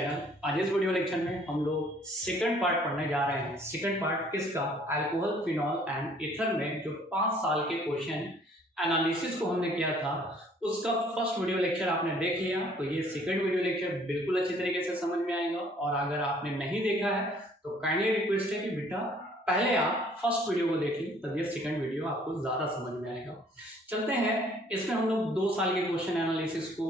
Channel. आज इस video lecture में हम लोग सेकंड पार्ट पढ़ने जा रहे हैं। सेकंड पार्ट किसका? अल्कोहल, फिनॉल एंड ईथर में जो 5 साल के क्वेश्चन एनालिसिस को हमने किया था उसका फर्स्ट वीडियो लेक्चर आपने देख लिया, तो ये सेकंड वीडियो लेक्चर बिल्कुल अच्छी तरीके से समझ में आएगा। और अगर आपने नहीं देखा है तो काइंडली रिक्वेस्ट है कि बेटा पहले आप फर्स्ट वीडियो को देखिए, तब ये सेकंड वीडियो आपको ज़्यादा समझ में आएगा। चलते हैं, इसमें हम लोग 2 साल के क्वेश्चन एनालिसिस को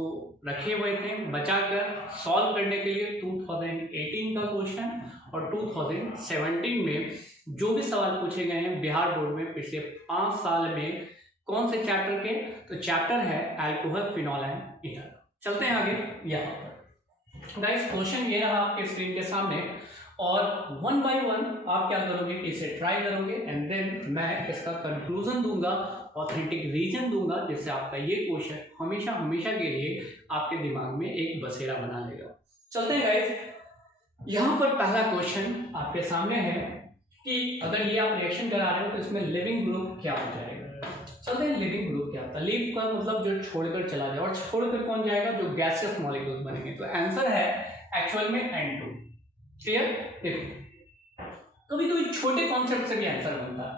रखे हुए थे बचाकर सॉल्व करने के लिए 2018 का क्वेश्चन और 2017 में जो भी सवाल पूछे गए हैं बिहार बोर्ड में पिछले 5 साल में कौन से चैप्टर के, तो चैप्टर है अल्कोहल, फिनॉल एंड ईथर। चलते हैं आगे। यहाँ पर गाइस क्वेश्चन ये रहा आपके स्क्रीन के सामने और 1 बाय 1 आप क्या करोगे, इसे ट्राई करोगे एंड देन मैं इसका कंक्लूजन दूंगा, ऑथेंटिक रीजन दूंगा, जिससे आपका ये क्वेश्चन हमेशा हमेशा के लिए आपके दिमाग में एक बसेरा बना लेगा। चलते हैं गाइस, यहाँ पर पहला क्वेश्चन आपके सामने है कि अगर ये आप रिएक्शन करा रहे हो तो इसमें लिविंग ग्रुप क्या हो जाएगा। चलते हैं, लिविंग ग्रुप क्या होता है? लिव का मतलब जो छोड़कर चला जाए, और छोड़कर कौन जाएगा? जो गैसियस मॉलिक्यूल्स बनेंगे। तो आंसर है एक्चुअल में N2। क्लियर? देखो कभी कभी छोटे कॉन्सेप्ट से भी आंसर बनता है,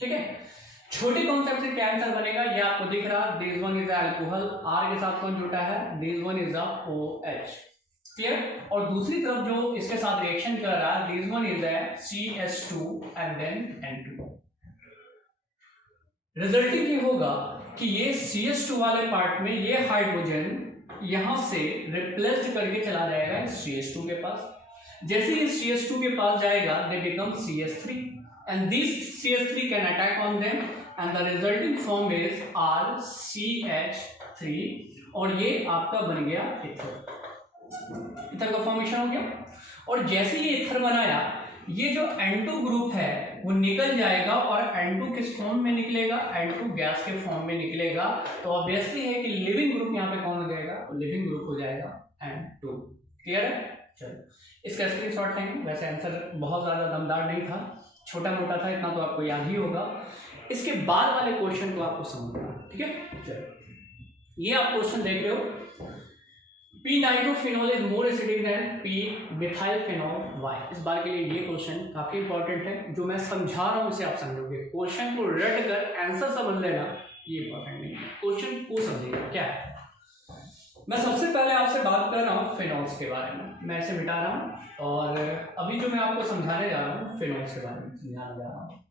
ठीक है। छोटे कॉन्सेप्ट से क्या आंसर बनेगा ये आपको दिख रहा, this one is alcohol, R के साथ कौन जुटा है, this one is a OH। Clear? और दूसरी तरफ जो इसके साथ रिएक्शन कर रहा है, this one is a CH2 and then N2। Resulting ये होगा कि ये CH2 वाले पार्ट में ये हाइड्रोजन यहां से रिप्लेस्ड करके चला जाएगा CH2 के पास। जैसे ही CH2 के पास जाएगा they become CH3 and this CH3 can attack on them and the resulting form is RCH3 और ये आपका बन गया ईथर। ईथर का फॉर्मेशन हो गया। और जैसे ये ईथर बनाया, ये जो N2 ग्रुप है वो निकल जाएगा और N2 किस फॉर्म में निकलेगा? N2 गैस के फॉर्म में निकलेगा। तो ऑब्वियसली है कि लिविंग ग्रुप यहाँ पे कौन हो जाएगा? लिविंग ग्रुप हो जाएगा N2। क्लियर है? चलो इसका स्क्रीनशॉट लेंगे। वैसे आंसर बहुत ज़्यादा दमदार नहीं था, छोटा मोटा था, इतना तो आपको याद ही होगा। इसके बाद वाले क्वेश्चन को आपको समझना, ठीक है। चलो ये आप क्वेश्चन देख रहे हो, P nitrophenol is more acidic then P methyl phenol, why? इस बार के लिए ये क्वेश्चन काफी इंपॉर्टेंट है। जो मैं समझा रहा हूँ इसे आप समझोगे, क्वेश्चन को रट कर आंसर समझ लेना ये इंपॉर्टेंट नहीं है, क्वेश्चन को समझिएगा क्या है। मैं सबसे पहले आपसे बात कर रहा हूँ फिनॉल्स के बारे में, मैं इसे मिटा रहा हूँ और अभी जो मैं आपको समझाने जा रहा हूँ फिनॉल्स के बारे में समझाने जा रहा हूँ।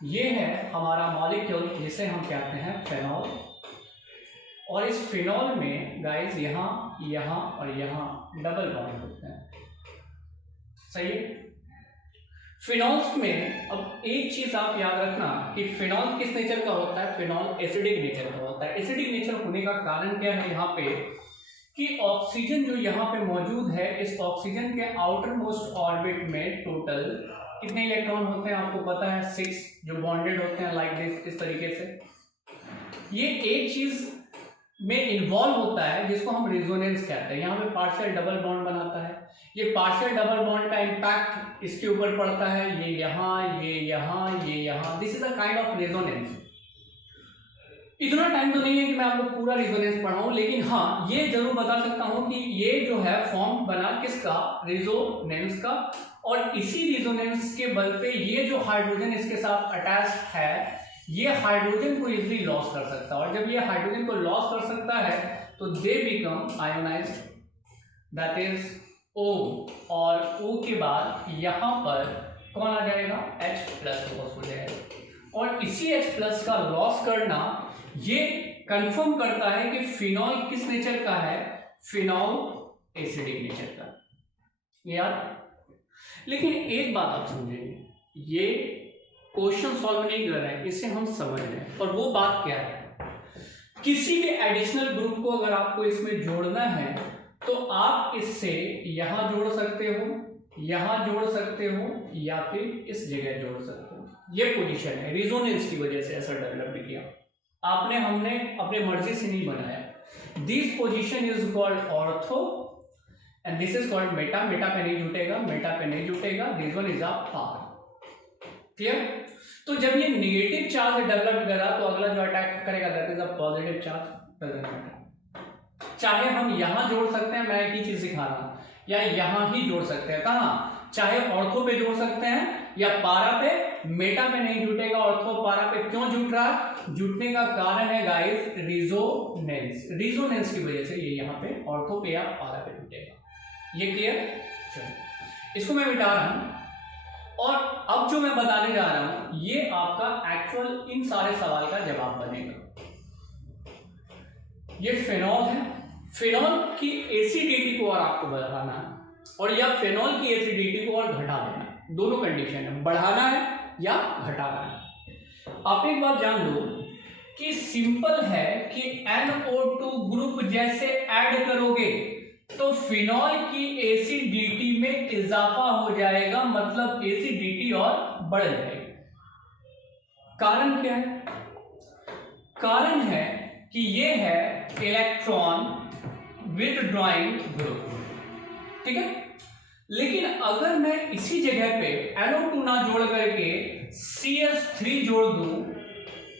ये है हमारा मॉलिक्यूल जिसे हम कहते हैं फिनॉल, और इस फिनॉल में गाइस यहाँ यहाँ और यहाँ डबल बॉन्ड होते हैं, सही है। फिनॉल्स में अब एक चीज आप याद रखना कि फिनॉल किस नेचर का होता है? फिनॉल एसिडिक नेचर का होता है। एसिडिक नेचर होने का कारण क्या है यहाँ पे कि ऑक्सीजन जो यहाँ पे मौजूद है, इस ऑक्सीजन के आउटर मोस्ट ऑर्बिट में टोटल कितने इलेक्ट्रॉन होते हैं आपको पता है? 6, जो बॉन्डेड होते हैं लाइक दिस, इस तरीके से। ये एक चीज में इन्वॉल्व होता है जिसको हम रेजोनेंस कहते हैं। यहाँ पे पार्शियल डबल बॉन्ड बनाता है। ये पार्शियल डबल बॉन्ड का इम्पैक्ट इसके ऊपर पड़ता है, ये यहाँ, ये यहाँ, ये यहाँ। This is a kind of resonance. इतना टाइम तो नहीं है कि मैं आपको पूरा रेजोनेंस पढ़ाऊं, लेकिन हाँ ये जरूर बता सकता हूं कि ये जो है फॉर्म बना किसका? रेजोनेंस का। और इसी रेजोनेंस के बल पे ये जो हाइड्रोजन इसके साथ अटैच है, ये हाइड्रोजन को इजीली लॉस कर सकता है। और जब ये हाइड्रोजन को लॉस कर सकता है तो they become ionised, that is O, और O के बाद यहां पर कौन आ जाएगा? H+ लॉस हो जाएगा। और इसी H+ का लॉस करना ये कंफर्म करता है कि फिनॉल किस नेचर का है? फिनॉल एसिडिक नेचर का, यार। लेकिन एक बात आप समझेंगे, ये क्वेश्चन सॉल्व नहीं कर रहे हैं, इसे हम समझ रहे हैं। और वो बात क्या है? किसी भी एडिशनल ग्रुप को अगर आपको इसमें जोड़ना है तो आप इससे यहां जोड़ सकते हो, यहां जोड़ सकते हो, या फिर इस जगह जोड़ सकते हो। ये पोजीशन है, रेजोनेंस की वजह से ऐसा डेवलप किया आपने, हमने अपने मर्जी से नहीं बनाया। This position is called ortho and this is called meta. Meta पे नहीं जुटेगा, मेटा पे नहीं जुटेगा। This one is a para. Clear? तो जब ये नेगेटिव चार्ज डेवलप करा तो अगला जो अटैक करेगा that is a positive charge. चाहे हम यहां जोड़ सकते हैं, मैं एक ही चीज सिखा रहा हूं, या यहां ही जोड़ सकते हैं। कहां? चाहे ऑर्थो पे जोड़ सकते हैं या पारा पे। मेटा पे नहीं जुटेगा, ऑर्थो पारा पे क्यों जुट रहा है? जुटने का कारण है गाइस रिजोनेंस, रिजोनेंस की वजह से ये यहाँ पे ऑर्थो पे या पारा पे जुटेगा। ये क्लियर? चलो इसको मैं मिटा रहा हूं, और अब जो मैं बताने जा रहा हूं ये आपका एक्चुअल इन सारे सवाल का जवाब बनेगा। ये फिनॉल है, फिनॉल की एसिडिटी को और आपको बढ़ाना है, और या फिनॉल की एसिडिटी को और घटा देना है। दोनों कंडीशन है, बढ़ाना है या घटाना है। आप एक बात जान लो कि सिंपल है कि NO2 ग्रुप जैसे ऐड करोगे तो फिनॉल की एसिडिटी में इजाफा हो जाएगा, मतलब एसिडिटी और बढ़ जाएगी। कारण क्या है? कारण है कि ये है इलेक्ट्रॉन विथड्रॉइंग ग्रुप, ठीक है। लेकिन अगर मैं इसी जगह पे NO2 ना जोड़ करके CH3 जोड़ दूं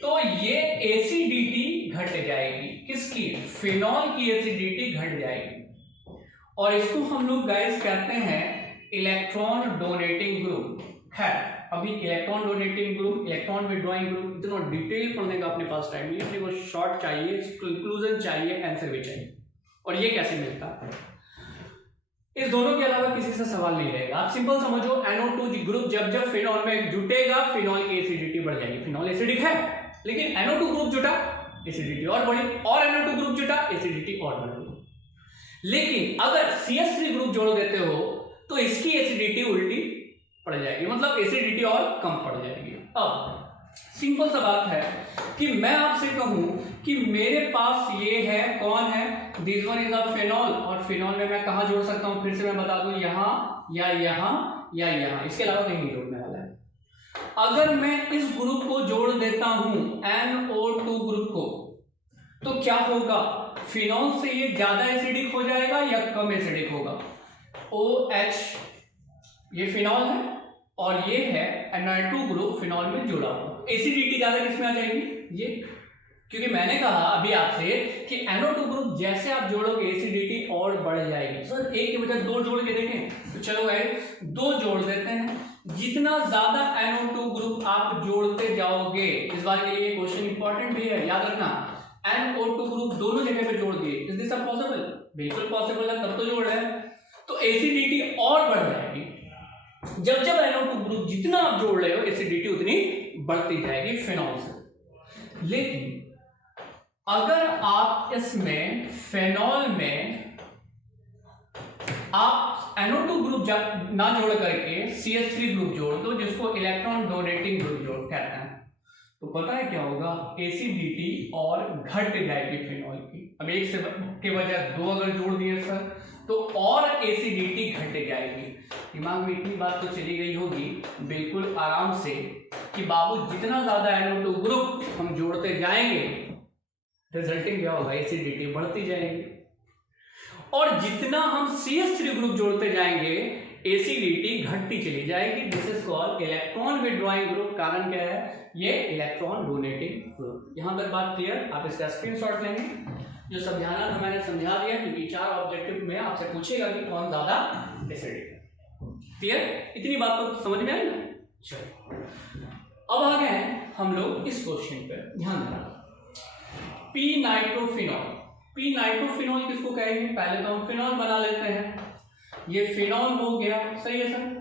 तो ये एसिडिटी घट जाएगी। किसकी? फिनॉल की एसिडिटी घट जाएगी, और इसको हम लोग गाइस कहते हैं इलेक्ट्रॉन डोनेटिंग ग्रुप। खैर अभी electron donating group, electron withdrawing group इतना डिटेल पढ़ने का अपने पास टाइम नहीं, अपने को शॉर्ट चाहिए, कंक्लूजन चाहिए, आंसर भी चाहिए। और ये कैसे मिलता है? इस दोनों के अलावा किसी से सवाल नहीं रहेगा। आप सिंपल समझो, NO2 ग्रुप जब जब फिनॉल में जुटेगा फिनॉल की एसिडिटी बढ़ जाएगी। फिनॉल एसिडिक है, लेकिन NO2 ग्रुप जुटा एसिडिटी और बढ़ी, और NO2 ग्रुप जुटा एसिडिटी और बढ़ी। लेकिन अगर CH3 ग्रुप जोड़ देते हो तो इसकी एसिडिटी उल्टी पड़ जाएगी, मतलब एसिडिटी और कम पड़ जाएगी। अब सिंपल सा बात है कि मैं आपसे कहूं कि मेरे पास ये है, कौन है? This one is a phenol, और फिनॉल में मैं कहां जोड़ सकता हूं? फिर से मैं बता दूं, यहां या यहां या यहां, इसके अलावा कहीं नहीं जोड़ने वाला है। अगर मैं इस ग्रुप को जोड़ देता हूं NO2 ग्रुप को, तो क्या होगा? फिनॉल से ये ज्यादा एसिडिक हो जाएगा या कम एसिडिक होगा? OH ये फिनॉल है और ये है NO2 ग्रुप फिनॉल में जुड़ा हुआ। एसिडिटी ज्यादा किसमें आ जाएगी? ये, क्योंकि मैंने कहा अभी आपसे कि NO2 ग्रुप जैसे आप जोड़ोगे एसिडिटी और बढ़ जाएगी। सर एक के बजाय दो जोड़ के देखें, तो चलो गाइस दो जोड़ देते हैं। जितना ज्यादा NO2 ग्रुप आप जोड़ते जाओगे, इस बार के लिए क्वेश्चन इंपॉर्टेंट भी है, याद रखना, NO2 ग्रुप दोनों जगह पे जोड़ दिए, इज दिस पॉसिबल? बिल्कुल पॉसिबल है, तब तो जोड़ रहे हैं। तो एसिडिटी और बढ़ जाएगी। जब जब NO2 ग्रुप जितना आप जोड़ रहे हो एसिडिटी उतनी बढ़ती जाएगी फिनॉल से। लेकिन अगर आप इसमें फिनॉल में आप NO2 ग्रुप ना जोड़ करके CH3 ग्रुप जोड़ दो, जिसको इलेक्ट्रॉन डोनेटिंग ग्रुप जोड़ कहते हैं, तो पता है क्या होगा? एसिडिटी और घट जाएगी फिनॉल की। अब एक से के बजाय दो अगर जोड़ दिए सर, तो और एसिडिटी घट जाएगी। दिमाग में इतनी बात तो चली गई होगी बिल्कुल आराम से कि बाबू जितना ज्यादा NO2 ग्रुप हम जोड़ते जाएंगे, रिजल्टिंग क्या होगा? एसिडिटी बढ़ती जाएगी, और जितना हम CH3 ग्रुप जोड़ते जाएंगे एसिडिटी घटती चली जाएगी। This is called electron withdrawing group. कारण क्या है? ये इलेक्ट्रॉन डोनेटिंग ग्रुप। यहां तक बात क्लियर? आप इसका स्क्रीनशॉट लेंगे, जो समझाना था मैंने समझा दिया, क्योंकि 4 ऑब्जेक्टिव में आपसे पूछेगा कि कौन ज्यादा एसिडिक है। क्लियर? इतनी बात तो समझ में आई ना? चलो अब आ गए हैं हम लोग इस क्वेश्चन पे, ध्यान देना। पी नाइट्रोफिनॉल किसको कहेंगे? पहले तो हम फिनॉल बना लेते हैं। ये फिनॉल हो गया, सही है sir.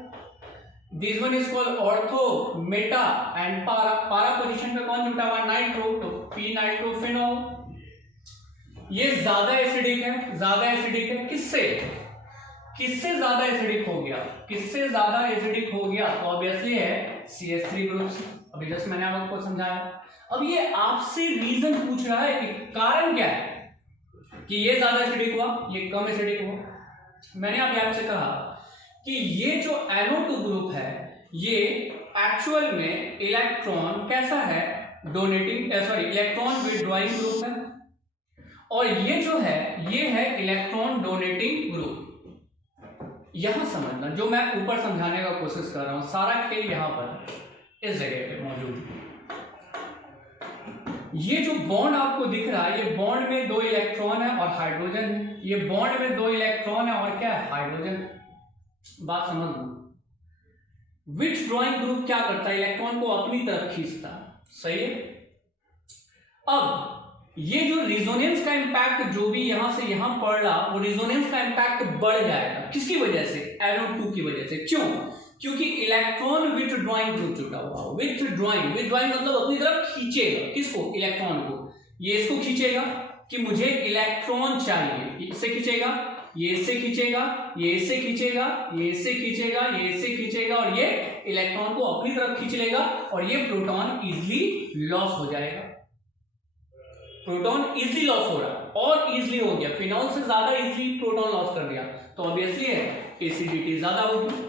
This one is called ortho, Meta and पारा। पारा पोजीशन पे कौन जुटा हुआ? नाइट्रो, तो पी नाइट्रोफिनॉल। ये ज्यादा एसिडिक है, ज्यादा एसिडिक है। किससे ज्यादा एसिडिक हो गया? किससे ज्यादा एसिडिक हो गया? तो ऑब्वियसली है CH3 ग्रुप से। अभी जस्ट मैंने आपको समझाया। अब ये आपसे रीजन पूछ रहा है कि कारण क्या है कि ये ज्यादा एसिडिक हुआ, ये कम एसिडिक हुआ। मैंने अभी आपसे कहा कि ये जो NO2 ग्रुप है ये एक्चुअल में इलेक्ट्रॉन कैसा है? डोनेटिंग, इलेक्ट्रॉन विथड्रॉइंग ग्रुप है, और ये जो है ये है इलेक्ट्रॉन डोनेटिंग ग्रुप। यहां समझना, जो मैं ऊपर समझाने का कोशिश कर रहा हूं, सारा खेल यहां पर इस जगह पे मौजूद है। ये जो बॉन्ड आपको दिख रहा है, ये बॉन्ड में 2 इलेक्ट्रॉन है और हाइड्रोजन है, ये बॉन्ड में 2 इलेक्ट्रॉन है और क्या है, हाइड्रोजन। बात समझ लो, विच ड्राइंग ग्रुप क्या करता है, इलेक्ट्रॉन को अपनी तरफ खींचता है, सही है। अब ये जो रिजोनेंस का इंपैक्ट जो भी यहां से यहां पड़ रहा, वो रिजोनेंस का इंपैक्ट बढ़ जाएगा, किसकी वजह से, NO2 की वजह से। क्यों? क्योंकि इलेक्ट्रॉन विथ ड्राइंग ग्रुप जुटा हुआ, विथ ड्राइंग मतलब अपनी तरफ खींचेगा, किसको, इलेक्ट्रॉन को। ये इसको खींचेगा कि मुझे इलेक्ट्रॉन चाहिए, इससे खींचेगा, ये इससे खींचेगा, ये इससे खींचेगा, ये इससे खींचेगा, ये इससे खींचेगा, और ये इलेक्ट्रॉन को अपनी तरफ खींच लेगा, और ये प्रोटॉन इजीली लॉस हो जाएगा। प्रोटॉन इजीली लॉस हो रहा है और इजीली हो गया, फिनॉल से ज्यादा इजीली प्रोटॉन लॉस कर दिया, तो ऑब्वियसली है एसिडिटी ज्यादा होगी।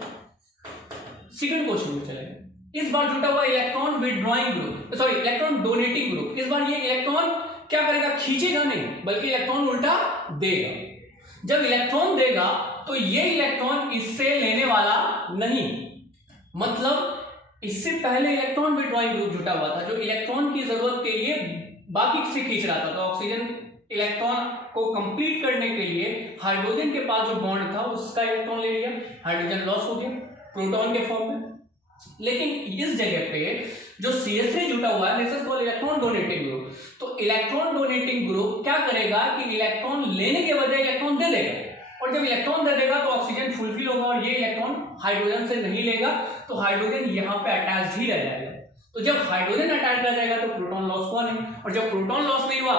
सेकंड क्वेश्चन में चलेंगे। इस बार जुटा हुआ electron withdrawing group, sorry electron donating group, इस बार ये इलेक्ट्रॉन क्या करेगा, खींचेगा नहीं, बल्कि इलेक्ट्रॉन उल्टा देगा। जब इलेक्ट्रॉन देगा तो ये इलेक्ट्रॉन इससे लेने वाला नहीं, मतलब इससे पहले इलेक्ट्रॉन विथड्रॉइंग ग्रुप जुटा हुआ था जो इलेक्ट्रॉन की जरूरत के लिए बाकी से खींच रहा था, तो ऑक्सीजन इलेक्ट्रॉन को कंप्लीट करने के लिए हाइड्रोजन के पास जो बॉन्ड था उसका इलेक्ट्रॉन ले लिया, हाइड्रोजन लॉस हो गया प्रोटॉन के फॉर्म में। लेकिन इस जगह पे जो CH3 जुटा हुआ है, this is called electron donating group. तो इलेक्ट्रॉन डोनेटिंग ग्रुप क्या करेगा कि इलेक्ट्रॉन लेने के बजाय इलेक्ट्रॉन दे देगा, और जब इलेक्ट्रॉन दे देगा तो ऑक्सीजन फुलफिल होगा और ये इलेक्ट्रॉन हाइड्रोजन से नहीं लेगा, तो हाइड्रोजन यहाँ पे अटैच ही रह जाएगा। तो जब हाइड्रोजन अटैच रह जाएगा तो प्रोटॉन लॉस हुआ नहीं, और जब प्रोटॉन लॉस नहीं हुआ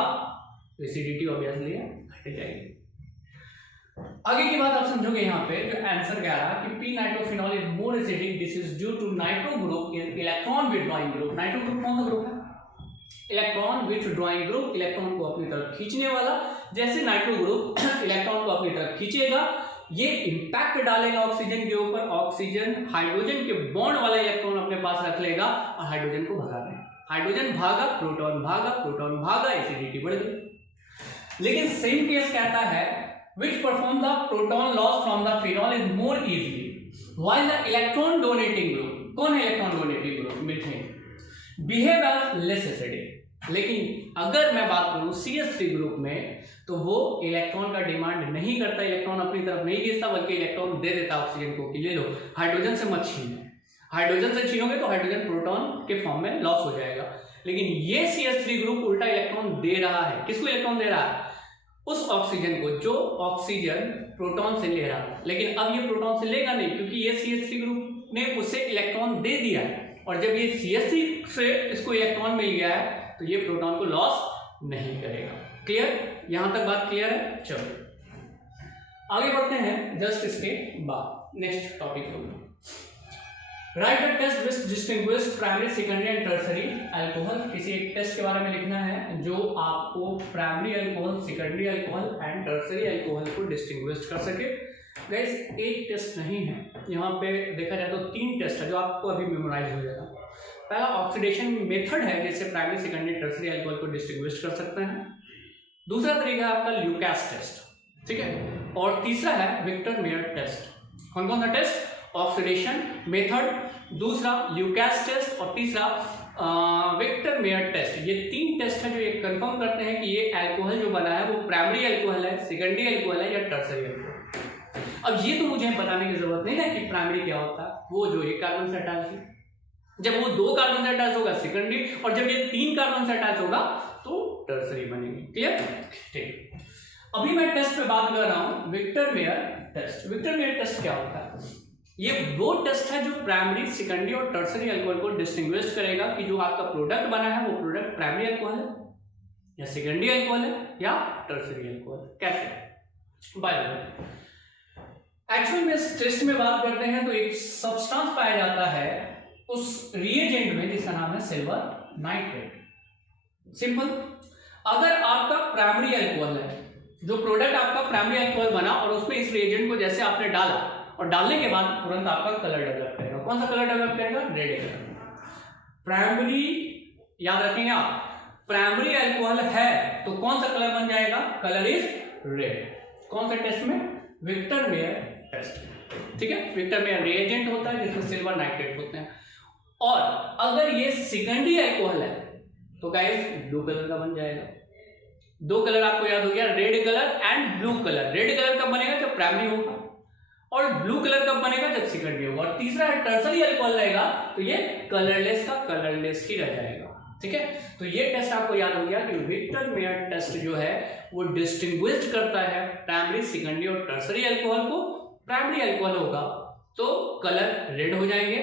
तो एसिडिटी ऑब्वियसली घट जाएगी। आगे की बात आप समझोगे, यहाँ पे जो आंसर कह रहा है कि P nitrophenol is more acidic, this is due to nitro group is electron withdrawing group. Nitro group कौन सा ग्रुप है, इलेक्ट्रॉन विथड्रॉइंग ग्रुप, इलेक्ट्रॉन को अपनी तरफ खींचने वाला। जैसे नाइट्रो ग्रुप इलेक्ट्रॉन को अपनी तरफ खींचेगा, ये इंपैक्ट डालेगा ऑक्सीजन के ऊपर, ऑक्सीजन हाइड्रोजन के बॉन्ड वाला इलेक्ट्रॉन अपने पास रख लेगा और हाइड्रोजन को भगा देगा। हाइड्रोजन भागा, प्रोटॉन भागा, प्रोटॉन भागा, एसिडिटी बढ़ गई। लेकिन सेम केस कहता है which perform the proton loss from the phenol is more easily, while the electron donating group, कौन है electron donating group, methane, behave as less acidic। लेकिन अगर मैं बात करूं CH3 ग्रुप में, तो वो इलेक्ट्रॉन का डिमांड नहीं करता, इलेक्ट्रॉन अपनी तरफ नहीं खींचता, बल्कि इलेक्ट्रॉन दे देता ऑक्सीजन को कि ले लो, हाइड्रोजन से मत छीनो, हाइड्रोजन से छीनोगे तो हाइड्रोजन प्रोटॉन के फॉर्म में लॉस हो जाएगा। लेकिन ये CH3 ग्रुप उल्टा इलेक्ट्रॉन दे रहा है, किसको इलेक्ट्रॉन दे रहा है, उस ऑक्सीजन को जो ऑक्सीजन प्रोटॉन से ले रहा है। लेकिन अब ये प्रोटॉन से लेगा नहीं, क्योंकि ये CH3 ग्रुप ने उसे इलेक्ट्रॉन दे दिया है, और जब ये CH3 से इसको इलेक्ट्रॉन मिल गया है तो ये प्रोटॉन को लॉस नहीं करेगा। क्लियर, यहां तक बात क्लियर है। चलो आगे बढ़ते हैं जस्ट इसके बाद नेक्स्ट टॉपिक को। Write the test which distinguish primary, secondary and tertiary alcohol. किसी एक टेस्ट के बारे में लिखना है जो आपको primary alcohol, secondary alcohol and tertiary alcohol को डिस्टिंग्विश कर सके। गाइस एक टेस्ट नहीं है, यहाँ पे देखा जाए तो 3 टेस्ट है जो आपको अभी मेमोराइज हो जाएगा। पहला ऑक्सीडेशन मेथड है जिससे प्राइमरी, सेकेंडरी, टर्सरी अल्कोहल को डिस्टिंग्विश कर सकते हैं। दूसरा तरीका है आपका ल्यूकास टेस्ट, ठीक है, और तीसरा है विक्टर मेयर टेस्ट। कौन कौन सा टेस्ट, ऑक्सीडेशन मेथड, दूसरा ल्यूकास टेस्ट और तीसरा विक्टर मेयर टेस्ट। ये 3 टेस्ट है जो ये कंफर्म करते हैं कि ये अल्कोहल जो बना है वो प्राइमरी अल्कोहल है, सेकेंडरी अल्कोहल है या टर्सरी अल्कोहल। अब ये तो मुझे बताने की जरूरत नहीं है कि प्राइमरी क्या होता है, वो जो एक कार्बन से अटैच है, जब वो 2 कार्बन से अटैच होगा सेकेंडरी, और जब ये 3 कार्बन से अटैच होगा तो टर्सरी बनेगी। क्लियर, ठीक। अभी मैं टेस्ट पे बात कर रहा हूं Victor Meyer test. Victor Meyer test क्या होता है, ये वो टेस्ट है जो प्राइमरी, सेकेंडरी और टर्सरी अल्कोहल को डिस्टिंग्विश करेगा कि जो आपका प्रोडक्ट बना है वो प्रोडक्ट प्राइमरी अल्कोहल है या सेकेंडरी अल्कोहल है या टर्सरी अल्कोहल। कैसे, बाय द वे एक्चुअल में इस टेस्ट में बात करते हैं तो एक सब्सटेंस पाया जाता है उस रिएजेंट में जिसका नाम है सिल्वर नाइट्रेट। सिंपल, अगर आपका प्राइमरी अल्कोहल है, जो प्रोडक्ट आपका प्राइमरी अल्कोहल बना और उसमें इस रिएजेंट को जैसे आपने डाला और डालने के बाद तुरंत आपका कलर डेवलप करेगा। कौन सा कलर डेवलप करेगा, रेड कलर। प्राइमरी, याद रखेंगे आप, प्राइमरी अल्कोहल है तो कौन सा कलर बन जाएगा, कलर इज रेड। कौन सा टेस्ट में, विक्टर मेयर टेस्ट, ठीक है। विक्टर मेयर रिएजेंट होता है जिसमें सिल्वर नाइट्रेट होते हैं। और अगर ये सेकेंडरी अल्कोहल है तो गाइस ब्लू कलर का बन जाएगा। दो कलर आपको याद हो गया, red colour and blue colour. Red colour कब बनेगा? जब प्राइमरी होगा, और ब्लू कलर कब बनेगा? जब सेकेंडरी होगा। और तीसरा है टर्सरी अल्कोहल रहेगा तो ये कलरलेस का कलरलेस ही रह जाएगा। ठीक है, तो ये टेस्ट आपको याद हो गया कि विक्टर मेयर टेस्ट जो है वो डिस्टिंग्विश करता है प्राइमरी, सेकेंडरी और टर्सरी अल्कोहल को। प्राइमरी अल्कोहल होगा तो कलर रेड हो जाएंगे,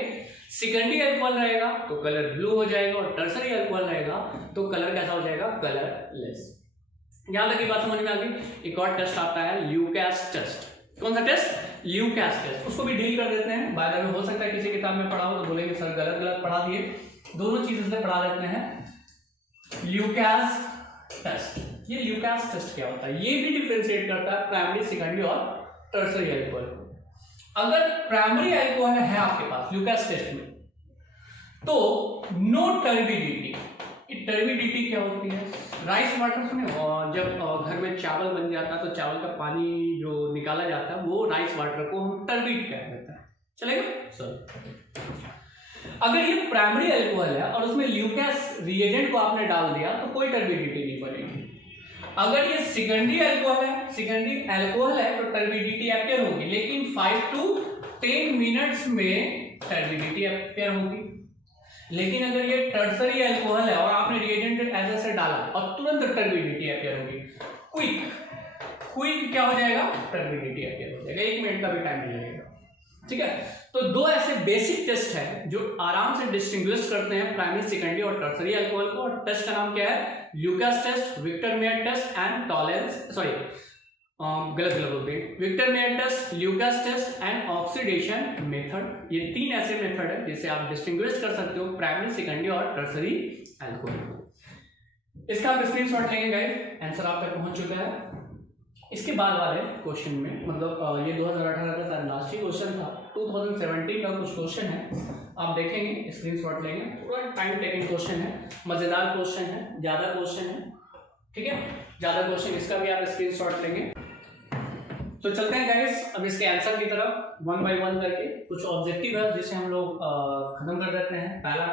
सेकेंडरी अल्कोहल रहेगा तो कलर ब्लू हो जाएगा, और टर्सरी अल्कोहल रहेगा तो कलर कैसा हो जाएगा? कलरलेस। यहां तक की बात समझ में आ गई। एक और टेस्ट आता है ल्यूकास टेस्ट। कौन सा टेस्ट? Lucas test. उसको भी डील कर देते हैं। बाय द वे हो सकता है किसी किताब में पढ़ा हो तो बोलेंगे सर गलत गलत पढ़ा दिए, दोनों चीज इसमें पढ़ा देते हैं। ल्यूकास टेस्ट, ये ल्यूकास टेस्ट क्या होता है? ये भी डिफरेंशिएट करता है प्राइमरी, सेकेंडरी और टर्सरी अल्कोहल को। अगर प्राइमरी अल्कोहल है आपके पास ल्यूकास टेस्ट में तो नो टर्बिडिटी। टर्बिडिटी क्या होती है? राइस वाटर सुने, और जब घर में चावल बन जाता है तो चावल का पानी जो निकाला जाता है वो राइस वाटर को हम टर्बिड कह देते हैं। चलेगा सर? अगर ये प्राइमरी अल्कोहल है और उसमें ल्यूकास रिएजेंट को आपने डाल दिया तो कोई टर्बिडिटी नहीं बनेगी। अगर ये सेकेंडरी अल्कोहल है, सेकेंडरी अल्कोहल है तो टर्बिडिटी अपीयर होगी, लेकिन 5 to 10 मिनट्स में टर्बिडिटी अपीयर होगी। लेकिन अगर ये टर्सरी अल्कोहल है और आपने रिएजेंट ऐसे ऐसे डाला और तुरंत टर्बिडिटी अपीयर होगी। क्विक क्या हो जाएगा? टर्बिडिटी अपीयर हो जाएगा, 1 मिनट का भी टाइम नहीं लगेगा। ठीक है, तो दो ऐसे बेसिक टेस्ट है जो आराम से डिस्टिंग्विश करते हैं प्राइमरी, सेकेंडरी और टर्सरी अल्कोहल को। और टेस्ट का नाम क्या है? Lucas test, Victor Meyer test and Tollens, sorry गलत बोलते हैं, Victor Meyer test, Lucas test and oxidation method. ये 3 ऐसे मेथड है जिससे आप डिस्टिंग्विश कर सकते हो प्राइमरी, सेकेंडरी और टर्सरी अल्कोहल को। इसका आप स्क्रीनशॉट लेंगे गाइस, आंसर आप तक पहुंच चुका है। इसके बाद वाले क्वेश्चन में, मतलब ये 2018 का लास्ट ही क्वेश्चन था, 2017 का कुछ क्वेश्चन है, आप देखेंगे, स्क्रीनशॉट लेंगे। पूरा टाइम टेकिंग क्वेश्चन है, मजेदार क्वेश्चन है, ज्यादा क्वेश्चन है। ठीक है, ज्यादा क्वेश्चन, इसका भी आप स्क्रीनशॉट लेंगे। तो चलते हैं गाइस अब इसके आंसर की तरफ 1 by 1 करके। कुछ ऑब्जेक्टिव है जिसे हम लोग खत्म कर देते हैं। पहला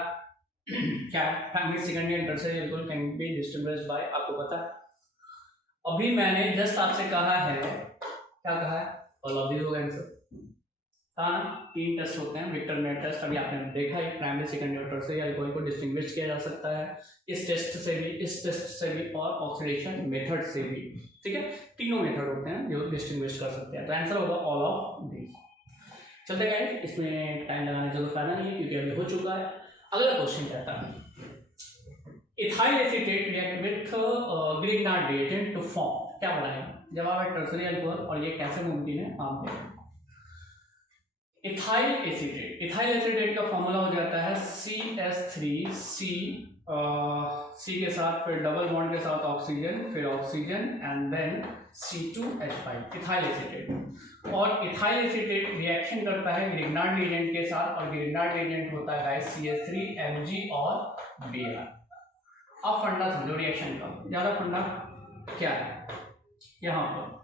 क्या? Primary, secondary and tertiary alcohol can be distinguished by, आपको पता है। अभी मैंने जस्ट आपसे कहा है, क्या कहा है? ऑल ऑफ दीज होगा आंसर। हाँ, 3 टेस्ट होते हैं, विक्टर मेयर टेस्ट अभी आपने देखा है, प्राइमरी, सेकेंडरी और टर्सरी अल्कोहल को डिस्टिंग्विश किया जा सकता है इस टेस्ट से भी, इस टेस्ट से भी और ऑक्सीडेशन मेथड से भी। ठीक है, तीनों मेथड होते हैं जो डिस्टिंग्विश कर सकते हैं। तो आंसर होगा ऑल ऑफ दीज। चलते गाइस, इसमें टाइम लगाने का फायदा नहीं है क्योंकि अभी हो चुका है। अगला क्वेश्चन कहता है ethyl acetate react with Grignard reagent to form, क्या बनाएगा? जवाब है टर्सरी अल्कोहल। और ये कैसे मुमकिन है आप देखें। इथाइल एसीटेट, इथाइल एसीटेट का फॉर्मूला हो जाता है CH3C, C के साथ फिर डबल बॉन्ड के साथ ऑक्सीजन, फिर oxygen and then C2H5, ethyl acetate. और इथाइल एसीटेट रिएक्शन करता है ग्रिग्नार्ड रिएजेंट के साथ, और ग्रिग्नार्ड रिएजेंट होता है गाइस CH3Mg और Br। अब फंडा समझो रिएक्शन का, ज्यादा फंडा क्या है? यहाँ पर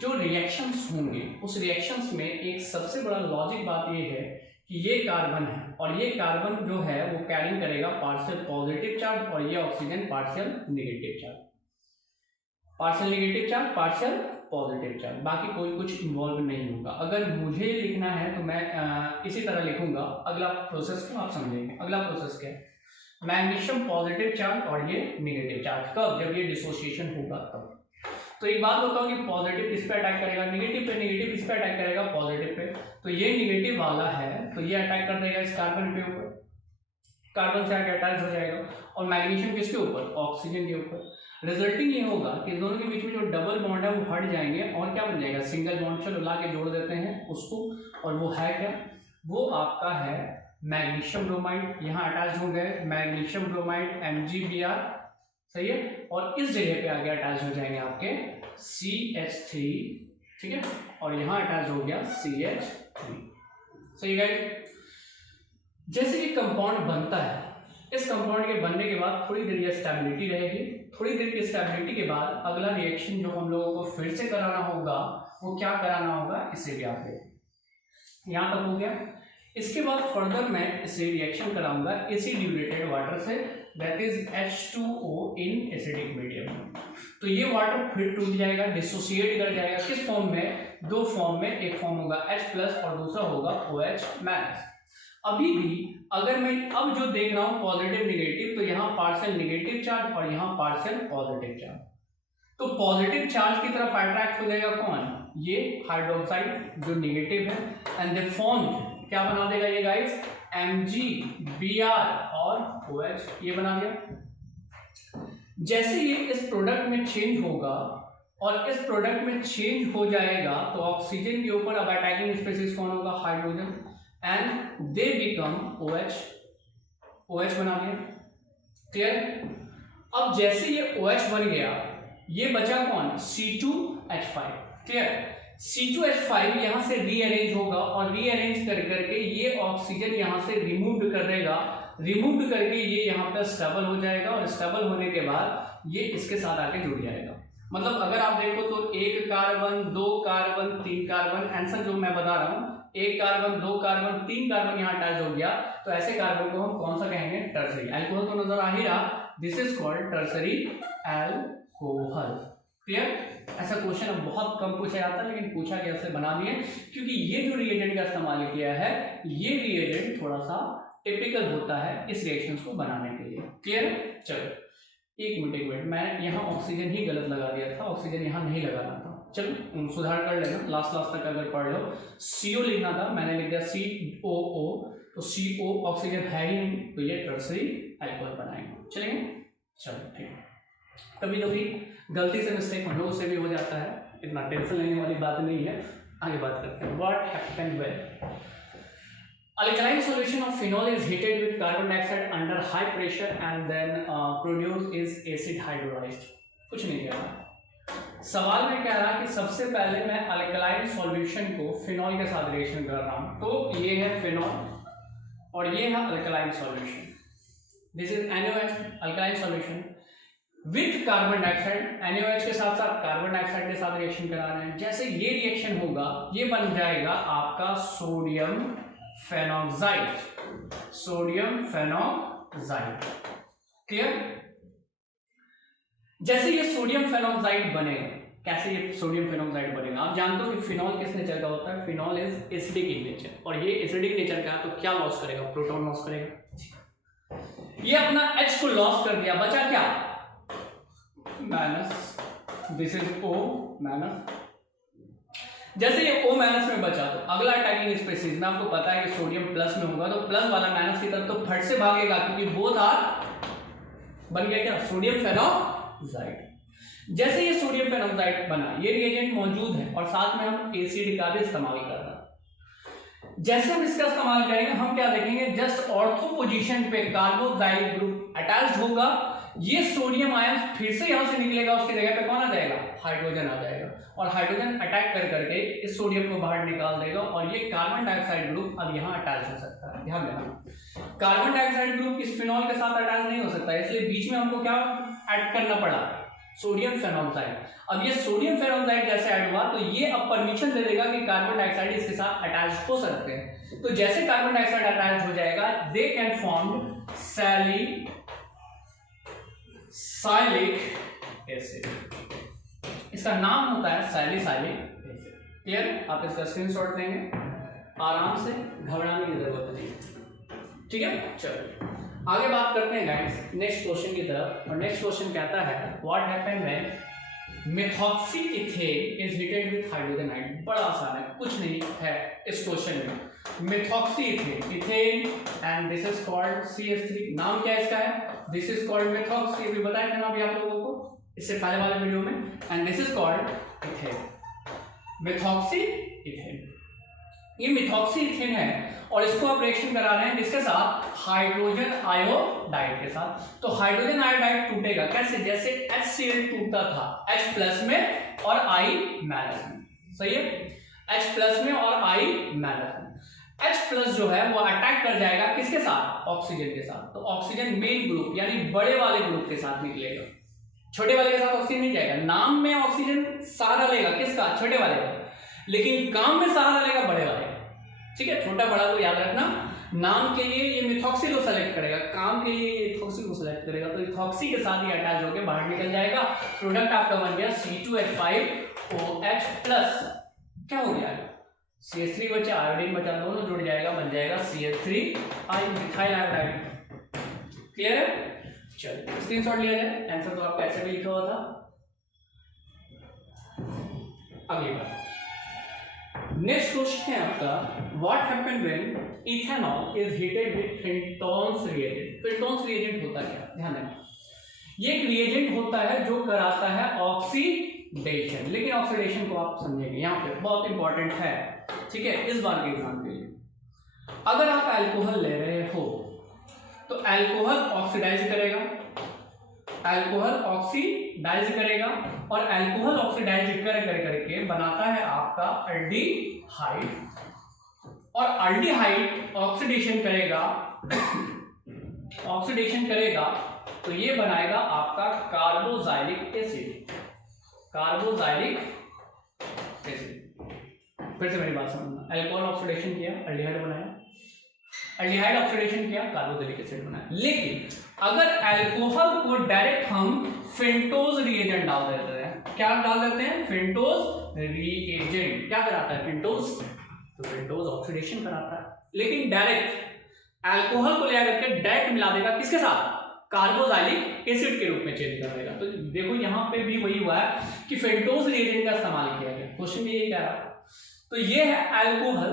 जो रिएक्शंस होंगे उस रिएक्शंस में एक सबसे बड़ा लॉजिक बात ये है कि ये कार्बन है और ये कार्बन जो है वो कैरिंग करेगा पार्शियल पॉजिटिव चार्ज, और ये oxygen partial negative charge, partial negative charge, partial positive charge, बाकी कोई कुछ इन्वॉल्व नहीं होगा। अगर मुझे लिखना है तो मैं इसी तरह लिखूंगा। अगला प्रोसेस को आप समझेंगे। अगला प्रोसेस क्या है? मैग्नीशियम पॉजिटिव चार्ज और ये नेगेटिव चार्ज, कब? जब ये डिसोसिएशन होगा तब। तो एक बात बताओ कि पॉजिटिव किस पे अटैक करेगा? नेगेटिव पे। नेगेटिव किस पे अटैक करेगा? Positive pay. तो ये नेगेटिव वाला है तो ये अटैक कर देगा इस कार्बन के ऊपर, कार्बन से आके अटैच हो जाएगा। और मैग्नीशियम किसके ऊपर? ऑक्सीजन के ऊपर। रिजल्टिंग ये होगा कि दोनों के बीच में जो डबल बॉन्ड है वो हट जाएंगे और क्या बन जाएगा? Single bond. चलो ला के जोड़ देते हैं उसको, और वो है क्या? वो आपका है मैग्नीशियम ब्रोमाइड, यहाँ अटैच हो गए मैग्नीशियम ब्रोमाइड MgBr, सही है। और इस जगह पे आगे अटैच हो जाएंगे आपके CH3, ठीक है, और यहाँ अटैच हो गया CH3, सही है। जैसे कि कंपाउंड बनता है, इस कंपाउंड के बनने के बाद थोड़ी देर ये स्टेबिलिटी रहेगी, थोड़ी देर की स्टेबिलिटी के बाद अगला रिएक्शन जो हम लोगों को फिर से कराना होगा वो क्या कराना होगा, इसे भी आप देखें। यहाँ तक हो गया। इसके बाद फर्दर मैं इसे रिएक्शन कराऊंगा एसिड ड्यूरेटेड वाटर से, that is H2O in acidic medium. तो ये वाटर फिर टूट जाएगा, डिसोसिएट कर जाएगा, किस फॉर्म में? दो फॉर्म में, एक फॉर्म होगा H+ और दूसरा होगा OH-। अभी भी अगर मैं अब जो देख रहा हूं पॉजिटिव नेगेटिव, तो यहाँ पार्शियल नेगेटिव चार्ज और यहाँ पार्शियल पॉजिटिव चार्ज। तो पॉजिटिव चार्ज की तरफ अट्रैक्ट हो जाएगा कौन? ये हाइड्रोक्साइड जो नेगेटिव है, एंड दे फॉर्म क्या बना देगा ये गाइस? MgBr और OH, ये बना दिया। जैसे ये इस प्रोडक्ट में चेंज होगा और इस प्रोडक्ट में चेंज हो जाएगा, तो ऑक्सीजन के ऊपर अब अटैकिंग स्पीशीज कौन होगा? Hydrogen, and they become OH बना दिया। क्लियर? अब जैसे ये OH बन गया, ये बचा कौन? C2H5। क्लियर? C2H5 यहां से रीअरेंज होगा और रीअरेंज कर करके ये ऑक्सीजन यहां से रिमूव कर देगा, रिमूव करके ये यहाँ पे स्टेबल हो जाएगा और स्टेबल होने के बाद ये इसके साथ आके जुड़ जाएगा। मतलब अगर आप देखो तो 1 कार्बन 2 कार्बन 3 कार्बन, आंसर जो मैं बता रहा हूँ 1 कार्बन 2 कार्बन 3 कार्बन यहाँ अटैच हो गया, तो ऐसे कार्बन को हम कौन सा कहेंगे? टर्सरी। अल्कोहल तो नजर आ ही रहा, this is called tertiary alcohol. Clear? ऐसा क्वेश्चन अब बहुत कम पूछा जाता है, लेकिन पूछा गया से बना दिए, क्योंकि ये जो रिएजेंट का इस्तेमाल किया है, ये रिएजेंट थोड़ा सा टिपिकल होता है इस रिएक्शंस को बनाने के लिए। क्लियर? चलो एक मिनट, मैं यहाँ ऑक्सीजन ही गलत लगा दिया था, ऑक्सीजन यहाँ नहीं लगाना था। चलो सुधार कर लेना, लास्ट तक अगर पढ़ लो। CO लिखना था, मैंने लिख दिया COO, तो CO ऑक्सीजन है ही नहीं, तो ये टर्सरी अल्कोहल बनाएंगे। चलेंगे? चलो ठीक। कभी कभी गलती से मिस्टेक हम लोगों से भी हो जाता है, इतना टेंशन लेने वाली बात नहीं है। आगे बात करते हैं। What happened when alkaline solution of phenol is heated with carbon dioxide under high pressure and then produced is acid hydrolyzed। कुछ नहीं कह रहा, सवाल में कह रहा कि सबसे पहले मैं अल्कलाइन सॉल्यूशन को फिनॉल के साथ रिएक्शन कर रहा हूं, तो ये है फिनॉल और ये है alkaline solution, this is NaOH alkaline solution with carbon dioxide. NaOH के साथ साथ कार्बन डाइऑक्साइड के साथ रिएक्शन करा रहे हैं। जैसे ये रिएक्शन होगा, ये बन जाएगा आपका sodium phenoxide, sodium phenoxide. Clear? जैसे ये सोडियम फेनोक्साइड बनेगा, कैसे ये सोडियम फेनोक्साइड बनेगा? आप जानते हो कि फिनॉल किस नेचर का होता है? Phenol is acidic in nature, और ये एसिडिक नेचर का है, तो क्या लॉस करेगा? प्रोटॉन लॉस करेगा। ये अपना H को लॉस कर दिया, बचा क्या? Minus, this is O minus. जैसे ये O माइनस में बचा, तो अगला अटैकिंग स्पीशीज में आपको पता है कि सोडियम प्लस में होगा, तो प्लस वाला माइनस की तरफ तो फट से भागेगा, क्योंकि बोथ आर बन गया क्या? Sodium phenoxide. जैसे ये सोडियम फेनोक्साइड बना, ये रिएजेंट मौजूद है और साथ में हम एसिड का भी इस्तेमाल कर रहे हैं। जैसे हम इसका इस्तेमाल करेंगे, हम क्या देखेंगे? जस्ट ऑर्थो पोजीशन पे कार्बोक्साइल ग्रुप अटैच्ड होगा, ये सोडियम आयन फिर से यहां से निकलेगा, उसकी जगह पे कौन आ जाएगा? हाइड्रोजन आ जाएगा, और हाइड्रोजन अटैक कर करके इस सोडियम को बाहर निकाल देगा, और ये कार्बन डाइऑक्साइड ग्रुप अब यहाँ अटैच हो सकता है। ध्यान देना, कार्बन डाइऑक्साइड ग्रुप इस फिनॉल के साथ अटैच नहीं हो सकता, इसलिए बीच में हमको क्या ऐड करना पड़ा? Sodium phenoxide. अब ये सोडियम फेनोक्साइड जैसे ऐड हुआ, तो ये अब परमिशन दे देगा कि कार्बन डाइऑक्साइड इसके साथ अटैच हो सकते हैं। तो जैसे कार्बन डाइऑक्साइड अटैच हो जाएगा, they can form salicylic acid, इसका नाम होता है सैलिसिलिक एसिड। क्लियर? आप इसका स्क्रीनशॉट लेंगे, आराम से, घबराने की जरूरत नहीं। ठीक है? चलो आगे बात करते हैं गाइस नेक्स्ट क्वेश्चन की तरफ, और नेक्स्ट क्वेश्चन कहता है what happened when methoxy ethane is heated with hydrogen ion. बड़ा आसान है, कुछ नहीं है इस क्वेश्चन में। Methoxy ethane and this is called CH3। नाम क्या इसका है? This is called methoxy. अभी बताया था ना अभी आप लोगों को इससे पहले वाले वीडियो में, and this is called ethane, methoxy ethane. ये मेथॉक्सी इथेन है और इसको आप रिएक्शन करा रहे हैं किसके साथ? हाइड्रोजन आयोडाइड के साथ। तो हाइड्रोजन आयोडाइड टूटेगा कैसे? जैसे HCl टूटता था H प्लस में और I माइनस में। सही है? H प्लस में और I माइनस में। H प्लस जो है वो अटैक कर जाएगा किसके साथ? ऑक्सीजन के साथ। तो ऑक्सीजन मेन ग्रुप यानी बड़े वाले ग्रुप के साथ निकलेगा, छोटे वाले के साथ ऑक्सीजन नहीं जाएगा। नाम में ऑक्सीजन सहारा लेगा किसका? छोटे वाले का, लेकिन काम में सहारा लेगा बड़े वाले का। ठीक है, छोटा बड़ा को याद रखना। नाम के लिए ये मिथॉक्सी को सेलेक्ट करेगा, काम के लिए ये इथॉक्सी को सेलेक्ट करेगा, तो इथॉक्सी के साथ ये अटैच होकर बाहर निकल जाएगा। प्रोडक्ट आपका बन गया C2H5OH+। क्या हो गया, CH3 बचा, आयोडीन बचा, दोनों जुड़ जाएगा, बन जाएगा CH3I मिथाइल आयोडाइड। क्लियर है? चलिए स्क्रीनशॉट लिया जाए। आंसर तो आपका ऐसे भी लिखा हुआ था। अगली बात, नेक्स्ट क्वेश्चन है आपका, what happen when ethanol is heated with Fenton's reagent. Fenton's reagent होता क्या, ध्यान देना, ये एक रिएजेंट होता है जो कराता है ऑक्सीडेशन। लेकिन ऑक्सीडेशन को आप समझेंगे, यहाँ पे बहुत इंपॉर्टेंट है, ठीक है, इस बार के एग्जाम के लिए। अगर आप अल्कोहल ले रहे हो तो अल्कोहल ऑक्सीडाइज करेगा, अल्कोहल ऑक्सीडाइज करेगा, और अल्कोहल ऑक्सीडाइज कर करके बनाता है आपका अल्डिहाइड, और अल्डिहाइड ऑक्सीडेशन करेगा, ऑक्सीडेशन करेगा तो ये बनाएगा आपका कार्बोजाइलिक एसिड। कार्बोजाइलिक एसिड, फिर से मेरी बात समझना, अल्कोहल ऑक्सीडेशन किया, अल्डिहाइड बनाया, अल्डिहाइड ऑक्सीडेशन किया, कार्बोक्सिलिक एसिड बनाया। लेकिन अगर अल्कोहल को डायरेक्ट हम फेंटोज रिएजेंट डाल देते हैं, क्या डाल देते हैं, फेंटोज रिएजेंट, क्या कराता है फेंटोज, तो फेंटोज ऑक्सीडेशन कराता है। लेकिन डायरेक्ट अल्कोहल को ले आकर के डायरेक्ट मिला देगा किसके साथ, कार्बोक्सिलिक एसिड के रूप में चेंज कर देगा। तो देखो यहाँ पे भी वही हुआ है कि फेंटोज रिएजेंट का इस्तेमाल किया गया, क्वेश्चन भी यही कह रहा है। तो ये है अल्कोहल,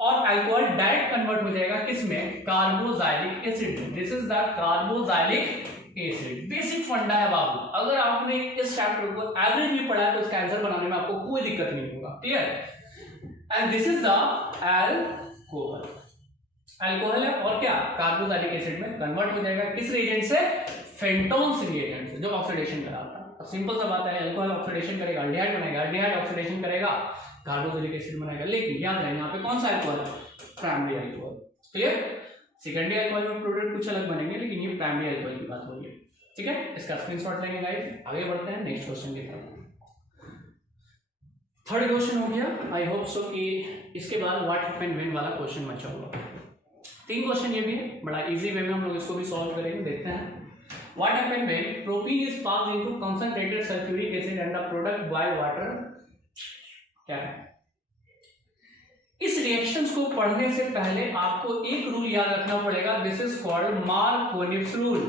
और अल्कोहल डायरेक्ट कन्वर्ट हो जाएगा किसमें, कार्बोक्सिलिक एसिड में। This is the carboxylic acid. Basic फंडा है बाबू, अगर आपने इस चैप्टर को एवरेज भी पढ़ा है तो इसका आंसर बनाने में आपको कोई दिक्कत नहीं होगा, clear. And this is the alcohol, alcohol है और क्या, कार्बोक्सिलिक एसिड में कन्वर्ट हो जाएगा, किस रिएजेंट से, फेंटोन्स रिएजेंट से, जो ऑक्सीडेशन कराता है। अब सिंपल सा बात है, अल्कोहल ऑक्सीडेशन करेगा, अल्डिहाइड बनेगा, अल्डिहाइड ऑक्सीडेशन करेगा, कार्बोक्सिलिक एसिड बनाएगा। लेकिन याद रहे यहाँ पे कौन सा alcohol, primary alcohol, clear. Secondary alcohol में प्रोडक्ट कुछ अलग बनेंगे, लेकिन ये प्राइमरी अल्कोहल की बात हो रही है, ठीक है। इसका स्क्रीनशॉट लेंगे गाइस, आगे बढ़ते हैं नेक्स्ट क्वेश्चन की तरफ। थर्ड क्वेश्चन हो गया, आई होप सो कि इसके बाद व्हाट हैपेंड व्हेन वाला क्वेश्चन बचा हुआ। 3 क्वेश्चन ये भी है, बड़ा इजी वे में हम लोग इसको भी सॉल्व करेंगे, देखते हैं। What happened when propene is passed into concentrated sulphuric acid and the product boiled water, क्या है। इस रिएक्शंस को पढ़ने से पहले आपको एक रूल याद रखना पड़ेगा, this is called Markovnikov rule.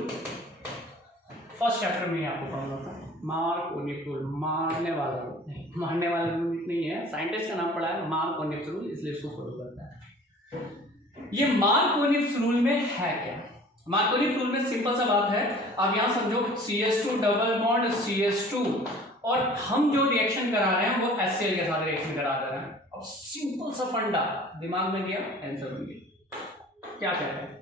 First chapter में आपको पढ़ना था मार्कोनिफ रूल, मारने वाला रूल नहीं, मारने वाला रूल नहीं है, साइंटिस्ट का नाम पड़ा है मार्कोनिफ रूल, इसलिए इसको फॉलो करता है। ये मार्कोनिफ रूल में है क्या, मार्कोनिफ रूल में सिंपल सा बात है, आप यहां समझो CH2 डबल बॉन्ड CH2, और हम जो रिएक्शन करा रहे हैं वो HCl के साथ रिएक्शन करा रहे हैं। अब सिंपल सा फंडा दिमाग में गया, आंसर बन गया। क्या कहते हैं,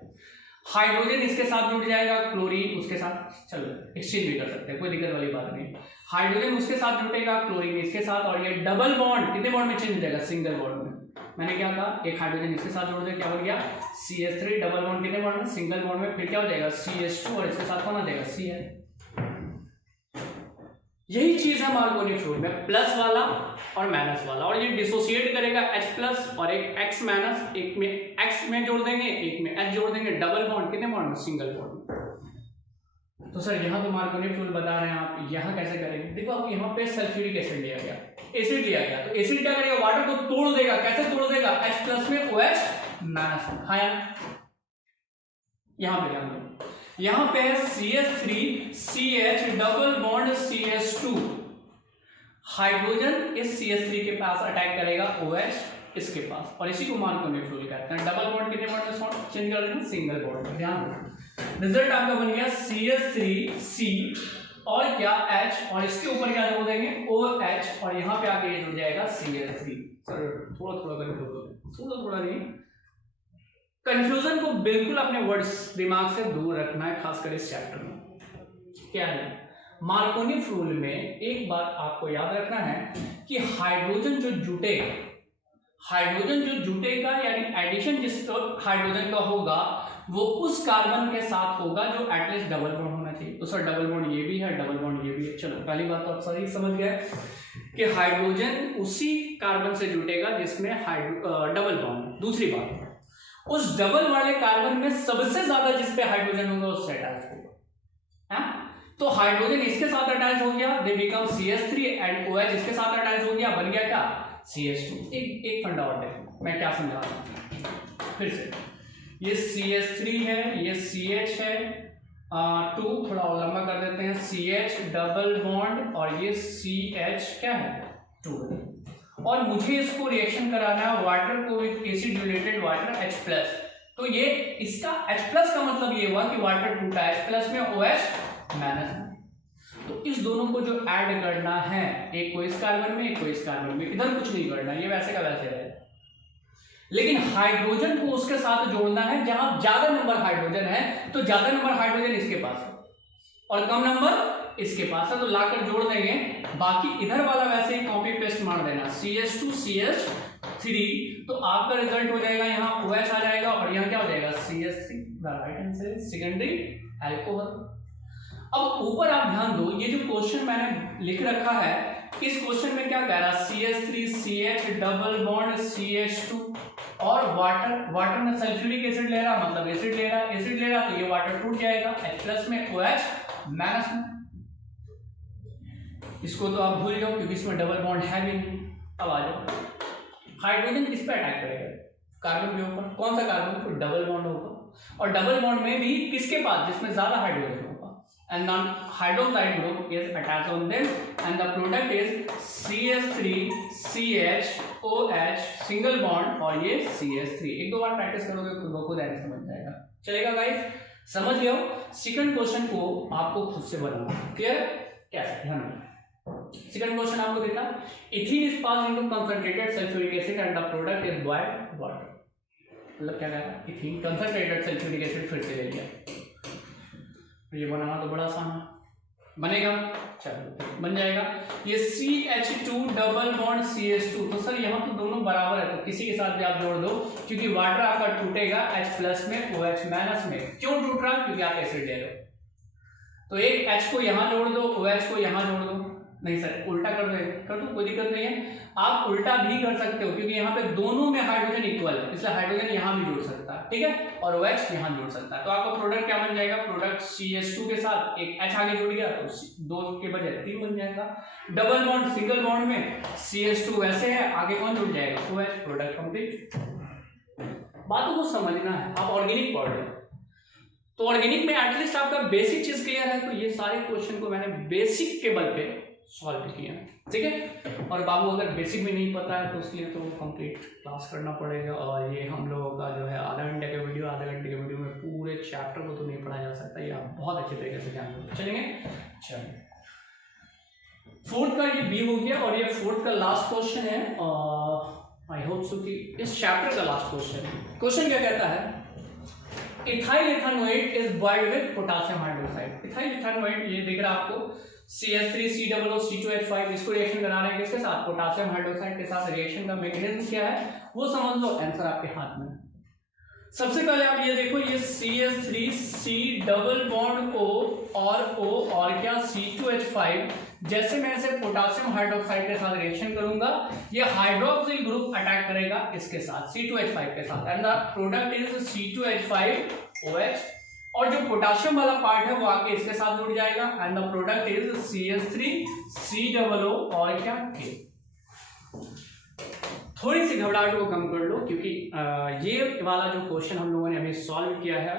हाइड्रोजन इसके साथ जुड़ जाएगा, क्लोरीन उसके साथ, चलो एक्सचेंज भी कर सकते हैं, कोई दिक्कत वाली बात नहीं। हाइड्रोजन उसके साथ जुटेगा, क्लोरीन इसके साथ, और ये डबल बॉन्ड कितने बॉन्ड में चेंज हो जाएगा, सिंगल बॉन्ड में। मैंने क्या कहा, एक हाइड्रोजन इसके साथ जोड़ दे, क्या बन गया CH3, डबल बॉन्ड कितने बॉन्ड में, सिंगल बॉन्ड में, फिर क्या हो जाएगा CH2, और इसके साथ कौन आ जाएगा Cl। यही चीज है मार्कोनिफ रूल में, प्लस वाला और माइनस वाला, और ये डिसोसिएट करेगा H+ और एक X माइनस, एक में X में जोड़ देंगे, एक में H जोड़ देंगे, डबल बॉन्ड कितने बॉन्ड में, सिंगल बॉन्ड। तो सर यहाँ तो मार्कोनिफ रूल बता रहे हैं आप, यहाँ कैसे करेंगे, देखो आप यहाँ पे सल्फ्यूरिक एसिड लिया गया, एसिड लिया गया, तो एसिड क्या करेगा, वाटर को तोड़ देगा, कैसे तोड़ देगा, H+ में OH माइनस, हाँ यहाँ पे ध्यान दो, यहाँ पे है CH3 CH double bond CH2, hydrogen इस CH3 के पास अटैक करेगा OH इसके पास, और इसी को मार्कोनिफ रूल कहते हैं। डबल बॉन्ड कितने बॉन्ड में चेंज कर देना, सिंगल बॉन्ड में, ध्यान दो। रिजल्ट आपका बन गया CH3C और क्या H, और इसके ऊपर क्या जोड़ देंगे OH, और यहाँ पे आके ये जुड़ जाएगा CH3। सर थोड़ा थोड़ा नहीं, कंफ्यूजन को बिल्कुल अपने वर्ड्स दिमाग से दूर रखना है, खासकर इस चैप्टर में। क्या है मार्कोनिफ रूल में, एक बात आपको याद रखना है कि हाइड्रोजन जो जुटेगा यानी एडिशन जिस हाइड्रोजन का होगा वो उस कार्बन के साथ होगा जो एटलीस्ट डबल बॉन्ड होना चाहिए। तो सर डबल बॉन्ड ये भी है, डबल बॉन्ड ये भी है, चलो पहली बात तो आप सही समझ गए कि हाइड्रोजन उसी कार्बन से जुटेगा जिसमें डबल बॉन्ड, दूसरी बात, उस डबल वाले कार्बन में सबसे ज्यादा जिस पे हाइड्रोजन होगा उससे अटैच होगा, तो हाइड्रोजन इसके साथ अटैच हो गया, they become CH3 and OH इसके साथ अटैच हो गया, बन गया क्या CH2। एक फंडा और देखो मैं क्या समझा रहा हूं फिर से, ये CH3 है, ये CH है, 2 थोड़ा और लंबा कर देते हैं, CH डबल बॉन्ड और ये CH क्या है 2, और मुझे इसको रिएक्शन कराना है वाटर को with acid related water H+। तो ये इसका H+ का मतलब ये हुआ कि वाटर टूटा H+ में, OH माइनस में। तो इस दोनों को जो ऐड करना है, एक को इस कार्बन में, एक को इस कार्बन में, इधर कुछ नहीं करना, ये वैसे का वैसे है, लेकिन हाइड्रोजन को उसके साथ जोड़ना है जहां ज्यादा नंबर हाइड्रोजन है, तो ज्यादा नंबर हाइड्रोजन इसके पास है और कम नंबर इसके पास है, तो लाकर जोड़ देंगे। बाकी इधर वाला वैसे ही कॉपी पेस्ट मार देना, CH2 CH3, तो आपका रिजल्ट हो जाएगा यहाँ OH आ जाएगा और यहाँ क्या हो जाएगा CH3, right answer secondary alcohol. अब ऊपर आप ध्यान दो, ये जो क्वेश्चन मैंने लिख रखा है, इस क्वेश्चन में क्या कह रहा, CH3 CH double bond CH2 और वाटर में सल्फ्यूरिक एसिड ले रहा, मतलब एसिड ले रहा, तो ये वाटर टूट जाएगा H+ में, OH माइनस में। इसको तो आप भूल जाओ क्योंकि इसमें डबल बॉन्ड है भी नहीं। अब आ जाओ, हाइड्रोजन किस पे अटैक करेगा, कार्बन के ऊपर, कौन सा कार्बन, तो डबल बॉन्ड होगा, और डबल बॉन्ड में भी किसके पास, जिसमें ज्यादा हाइड्रोजन होगा, and the hydroxide group is attached on them and the product is CH3 CH OH single bond और ये CH3। एक दो बार प्रैक्टिस करोगे तो खुद ऐसे समझ जाएगा। चलेगा गाइस, समझ गए हो। सेकंड क्वेश्चन को आपको खुद से बनाना, क्लियर, कैसे, ध्यान रखना। सेकंड क्वेश्चन आपको देखा, ethene is pass into concentrated sulphuric acid and the product is boiled water, मतलब क्या कह रहा है, इथीन कंसंट्रेटेड सल्फ्यूरिक एसिड फिर से ले लिया, ये बनाना तो बड़ा आसान है, बनेगा, चलो बन जाएगा। ये CH2 डबल बॉन्ड CH2, तो सर यहाँ तो दोनों बराबर है, तो किसी के साथ भी आप जोड़ दो, क्योंकि वाटर आपका टूटेगा H+ में, OH माइनस में। क्यों टूट रहा है, क्योंकि आप एसिड ले रहे हो, तो एक H को यहाँ जोड़ दो, OH को यहाँ जोड़ दो, नहीं सर उल्टा कर दो, कोई दिक्कत नहीं है, आप उल्टा भी कर सकते हो, क्योंकि यहाँ पे दोनों में हाइड्रोजन इक्वल है, इसलिए हाइड्रोजन यहाँ भी जुड़ सकता है, ठीक है, और OH यहाँ जुड़ सकता है। तो आपका प्रोडक्ट क्या बन जाएगा, प्रोडक्ट CH2 के साथ एक H आगे जुड़ गया, तो 2 के बजाय 3 बन जाएगा। डबल बॉन्ड सिंगल बॉन्ड में CH2 वैसे है, आगे कौन जुड़ जाएगा, OH, प्रोडक्ट कंप्लीट। बातों को समझना है, आप ऑर्गेनिक पढ़ रहे हो, तो ऑर्गेनिक में एटलीस्ट आपका बेसिक चीज क्लियर है, तो ये सारे क्वेश्चन को मैंने बेसिक के बल पे सॉल्व किया, ठीक है। और बाबू अगर बेसिक भी नहीं पता है तो उसके लिए तो कंप्लीट क्लास करना पड़ेगा, और ये हम लोगों का जो है आधा घंटे का वीडियो, आधा घंटे के वीडियो में पूरे चैप्टर को तो नहीं पढ़ाया जा सकता, ये आप बहुत अच्छे तरीके से जान लो। चलेंगे, चलिए फोर्थ का ये बी हो गया, और ये फोर्थ का लास्ट क्वेश्चन है, आई होप सो कि इस चैप्टर का लास्ट क्वेश्चन है। क्वेश्चन क्या कहता है, ethyl ethanoate is boiled with potassium hydroxide. Ethyl ethanoate ये दिख रहा है आपको, CH3 COO C2H5, इसको रिएक्शन करा रहे हैं किसके साथ, पोटेशियम हाइड्रोक्साइड के साथ। रिएक्शन का मैकेनिज्म क्या है वो समझ लो, आंसर आपके हाथ में। सबसे पहले आप ये देखो, ये CH3 C double bond O और O और क्या C2H5, जैसे मैं इसे पोटेशियम हाइड्रोक्साइड के साथ रिएक्शन करूंगा, ये हाइड्रोक्सिल ग्रुप अटैक करेगा इसके साथ C2H5 के साथ, and the product is C2H5OH, और जो पोटेशियम वाला पार्ट है वो आके इसके साथ जुड़ जाएगा, and the product is CH3 COO और क्या K। थोड़ी सी घबराहट को कम कर लो, क्योंकि ये वाला जो क्वेश्चन हम लोगों ने अभी सॉल्व किया है,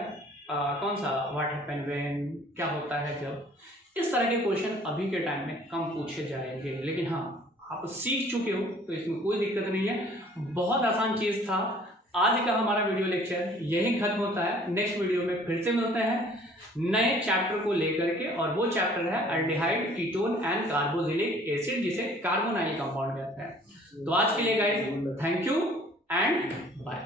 कौन सा, व्हाट हैपन व्हेन, क्या होता है जब, इस तरह के क्वेश्चन अभी के टाइम में कम पूछे जाएंगे, लेकिन हाँ आप सीख चुके हो तो इसमें कोई दिक्कत नहीं है, बहुत आसान चीज था। आज का हमारा वीडियो लेक्चर यही खत्म होता है, नेक्स्ट वीडियो में फिर से मिलते हैं नए चैप्टर को लेकर के, और वो चैप्टर है aldehyde, ketone and carboxylic acid, जिसे कार्बोनाइल कंपाउंड कहते हैं। तो आज के लिए guys thank you and bye.